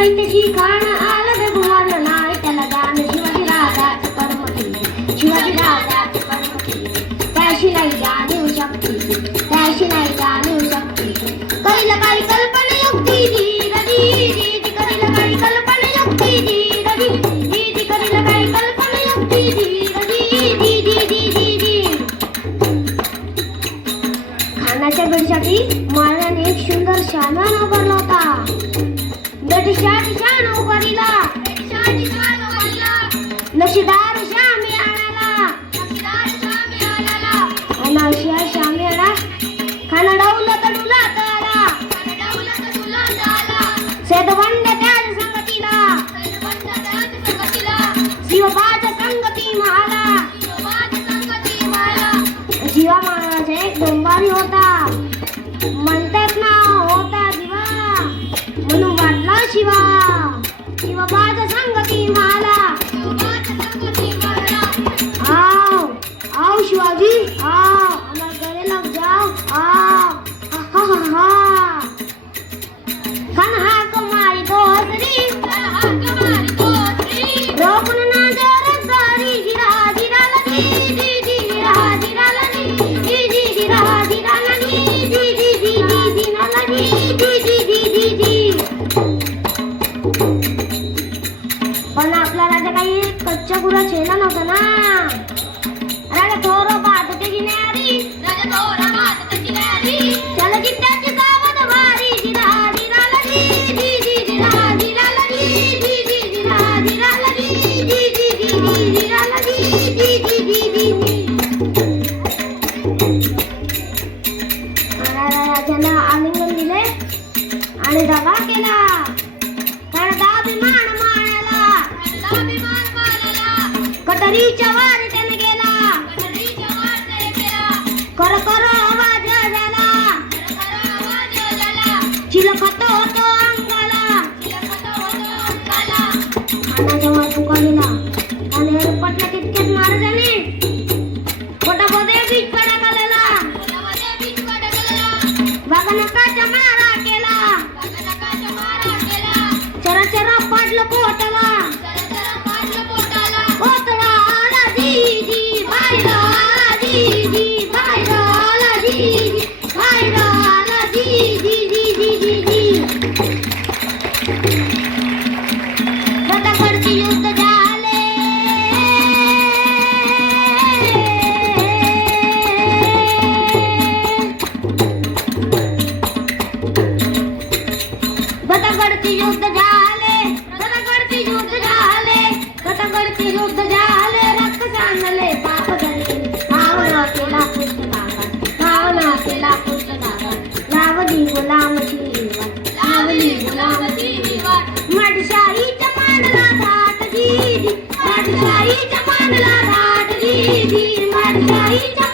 पैतेची खाण आलं रे गुमान नाही त्याला दान शिवाजी राजाचे कर्म केले शिवाजी राजाचे कर्म केले त्याशी नाही जाणीव शक्ती त्याशी नाही जाणीव शक्ती करील काही कल्पना युक्ती जी रजी करील काही कल्पना युक्ती जी रजी करील काही कल्पना युक्ती जी रजी खानाच्या बेडसाठी महाराजांनी एक सुंदर शामियाना उभारला होता. शान उभारीला नशीदार शामियानाला अनाशिया शामियाना खाना डावला तर डुलात आला सेदवंड त्याच संगतीला शिवबाच्या संगती मला जीवा महाराज एक डोंबारी होता म्हणतात ना होता जीवा म्हणून वाटला शिवा शिवबाच्या संगती मला आओ आओ शिवाजी आओ हमारे गले लग जाओ आओ हा हा हा खान हाक मारी दोसरी रोकन ना दे रद्दारी जिरा जिरा लगी जी जिरा जिरा लगी जी जिरा जिरा लगी जी ना लगी जी पण आपला राजा काही कच्चा गुरा छेला नव्हता ना. राजा थोर बात त्याची न्यारी चल की त्याची गावात भारी जिरा जिरा लगी जी जिरा जिरा लगी जी जिरा जिरा लगी जी जिरा लगी जी राजाला आलिंगन दिले आणि दगा केला अभिमान मानाला कटरीच्या वार त्याने गेला कर कर आवाज झाला चिलखत होतो अंगाला खानाच्या वर पुकारलेला आणि पटला तितकेच महाराजांनी पोटामध्ये बीज पडा घालला बागनकाच्या मारा केला चरा चरा पाडलं पोटाला पोतडा आला जी बाहेर आला जी बाहेर आला जी बाहेर आला जी गटाकडचे युद्ध झाले गटाकडचे युद्ध झाले गटाकडचे युद्ध झाले रक्त सांडले पाप झाले भावना केला पुस्तकावर लावली गुलामची वाट मडशाहीच्या मानला धाट जी मडशाहीच्या